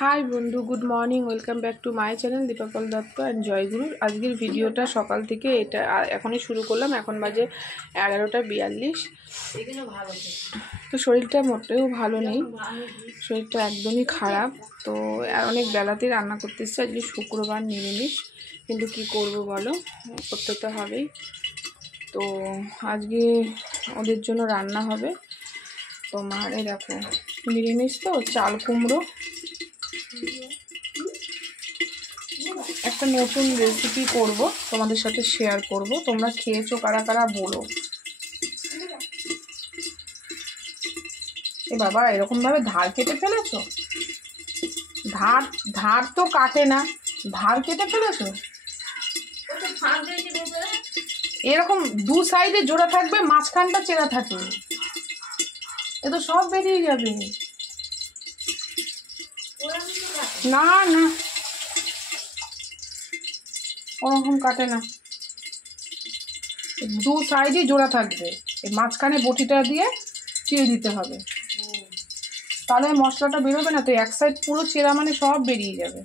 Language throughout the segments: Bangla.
হাই বন্ধু, good morning. Welcome back to my channel দীপাপল দত্ত অ্যান্ড জয়গুরু। আজকের ভিডিওটা সকাল থেকে এটা এখনই শুরু করলাম। এখন বাজে 11:42। তো শরীরটা মোটেও ভালো নেই, শরীরটা একদমই খারাপ। তো অনেক বেলাতেই রান্না করতে এসেছি। আজকে শুক্রবার, নিরামিষ, কিন্তু কি করব বলো, করতে তো হবেই। তো আজকে ওদের জন্য রান্না হবে তোমার, এই দেখো নিরামিষ তো, চাল কুমড়ো। একটা নতুন রেসিপি করব, তোমাদের সাথে শেয়ার করব। তোমরা খেয়েছো কারা কারা বলো। এ বাবা, এরকমভাবে ধার কেটে ফেলেছো? ধার ধার তো কাটে না, ধার কেটে ফেলেছো। এরকম দু সাইডে জোড়া থাকবে, মাঝখানটা চেরা থাকে, এ তো সব বেরিয়ে যাবে। না না, ওরকম কাটে না, দু সাইডে জোড়া থাকবে, এই মাঝখানে বটিটা দিয়ে চিড়ে দিতে হবে, তাহলে মশলাটা বেরোবে না। তো এক সাইড পুরো চেরা মানে সব বেরিয়ে যাবে।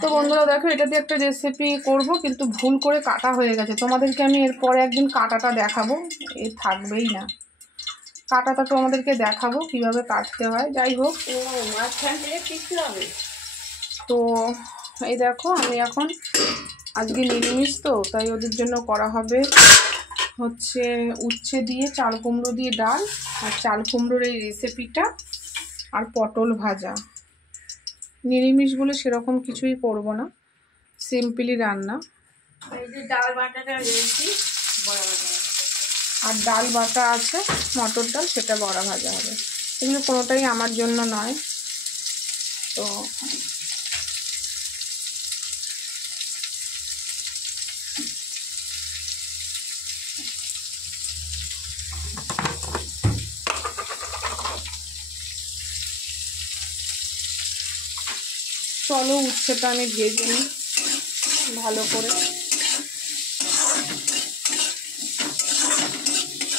তো বন্ধুরা দেখো, এটা দিয়ে একটা রেসিপি করব, কিন্তু ভুল করে কাটা হয়ে গেছে। তোমাদেরকে আমি এরপরে একদিন কাটাটা দেখাবো, এ থাকবেই না। কাটাটা তো আমাদেরকে দেখাবো কিভাবে কাটতে হয়। যাই হোক, তো এই দেখো, আমি এখন আজকে নিরামিষ তো, তাই ওদের জন্য করা হবে হচ্ছে উচ্ছে দিয়ে, চাল কুমড়ো দিয়ে ডাল, আর চাল কুমড়োর এই রেসিপিটা, আর পটল ভাজা। নিরামিষ বলে সেরকম কিছুই করব না, সিম্পলি রান্না। এই যে ডাল বাটাটা রয়েছে, আর ডাল বাটা আছে, মটর ডাল, সেটা বড়া ভাজা হবে। এগুলো কোনোটাই আমার জন্য নয়। তো চলো উচ্ছেটা আমি ভেজে নিই ভালো করে।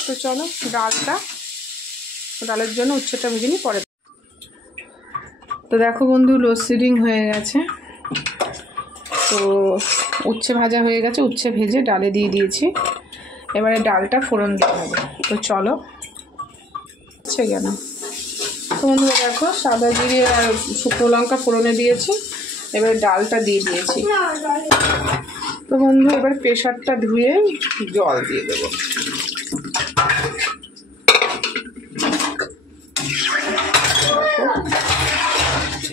তো চলো ডালের জন্য উচ্ছেটা ভেজে নিই পরে। তো দেখো বন্ধু, লোডশেডিং হয়ে গেছে, তো উচ্ছে ভাজা হয়ে গেছে, উচ্ছে ভেজে ডালে দিয়ে দিয়েছি। এবারে ডালটা ফোড়ন দিতে হবে। তো চলো, হচ্ছে কেন। তো বন্ধুরা দেখো, সাদা জিরে আর শুকনো লঙ্কা ফোড়নে দিয়েছি, এবারে ডালটা দিয়ে দিয়েছি। তো বন্ধু, এবার প্রেশারটা ধুয়ে জল দিয়ে দেবো।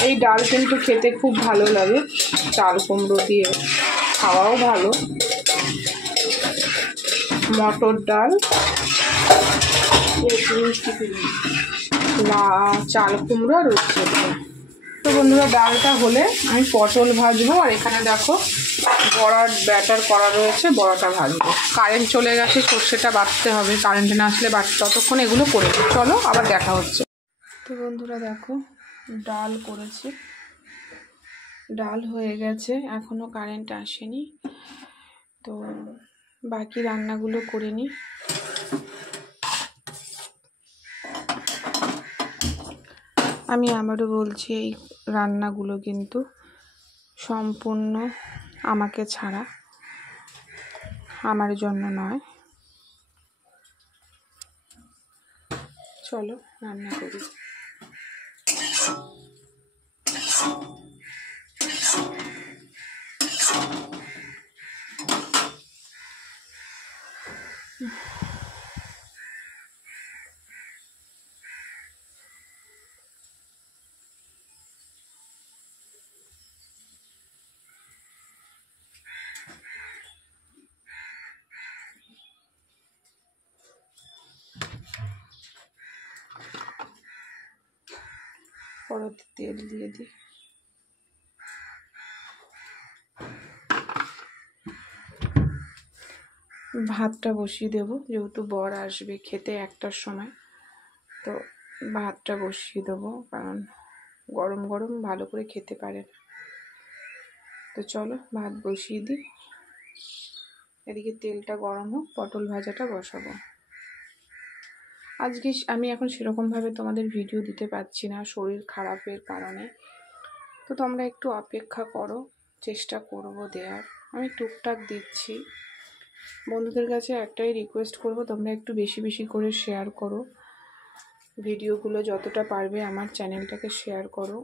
এই ডাল কিন্তু খেতে খুব ভালো লাগে, চাল কুমড়ো দিয়ে খাওয়াও ভালো। মটর ডাল, চাল কুমড়ো আর উচ্ছে দিয়ে। তো বন্ধুরা, ডালটা হলে আমি পটল ভাজবো, আর এখানে দেখো বড়ার ব্যাটার করা রয়েছে, বড়াটা ভাজবো। কারেন্ট চলে গেছে, সর্ষেটা বাটতে হবে, কারেন্ট না আসলে ততক্ষণ এগুলো করে দিই। চলো, আবার দেখা হচ্ছে। তো বন্ধুরা দেখো, ডাল করেছি, ডাল হয়ে গেছে, এখনও কারেন্ট আসেনি। তো বাকি রান্নাগুলো করে নিই। আমি আবারও বলছি, এই রান্নাগুলো কিন্তু সম্পূর্ণ আমাকে ছাড়া, আমার জন্য নয়। চলো রান্না করি। কড়াতে তেল দিয়ে দিই। ভাতটা বসিয়ে দেবো, যেহেতু বর আসবে খেতে 1টার সময়, তো ভাতটা বসিয়ে দেবো, কারণ গরম গরম ভালো করে খেতে পারে না। তো চলো ভাত বসিয়ে দিই, এদিকে তেলটা গরম হোক, পটল ভাজাটা বসাবো। আজকে আমি এখন সেরকমভাবে তোমাদের ভিডিও দিতে পারছি না শরীর খারাপের কারণে, তো তোমরা একটু অপেক্ষা করো, চেষ্টা করব দেওয়ার। আমি টুকটাক দিচ্ছি। বন্ধুদের কাছে একটাই রিকোয়েস্ট করব, তোমরা একটু বেশি বেশি করে শেয়ার করো ভিডিওগুলো, যতটা পারবে আমার চ্যানেলটাকে শেয়ার করো।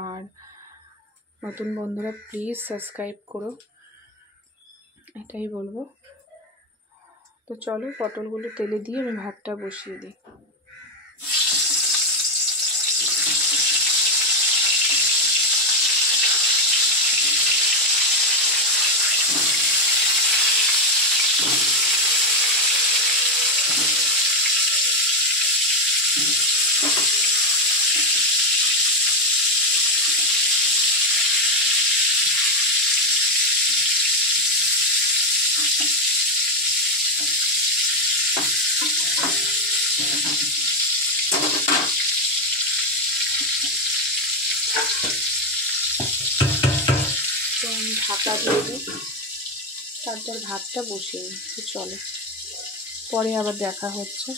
আর নতুন বন্ধুরা প্লিজ সাবস্ক্রাইব করো, এটাই বলবো। তো চলো পটলগুলো তেলে দিয়ে আমি ভাতটা বসিয়ে দিই। তো আমি ঢাকা দিয়ে দিই, তারপর ভাতটা বসিয়ে নিই। তো চলো পরে আবার দেখা হচ্ছে।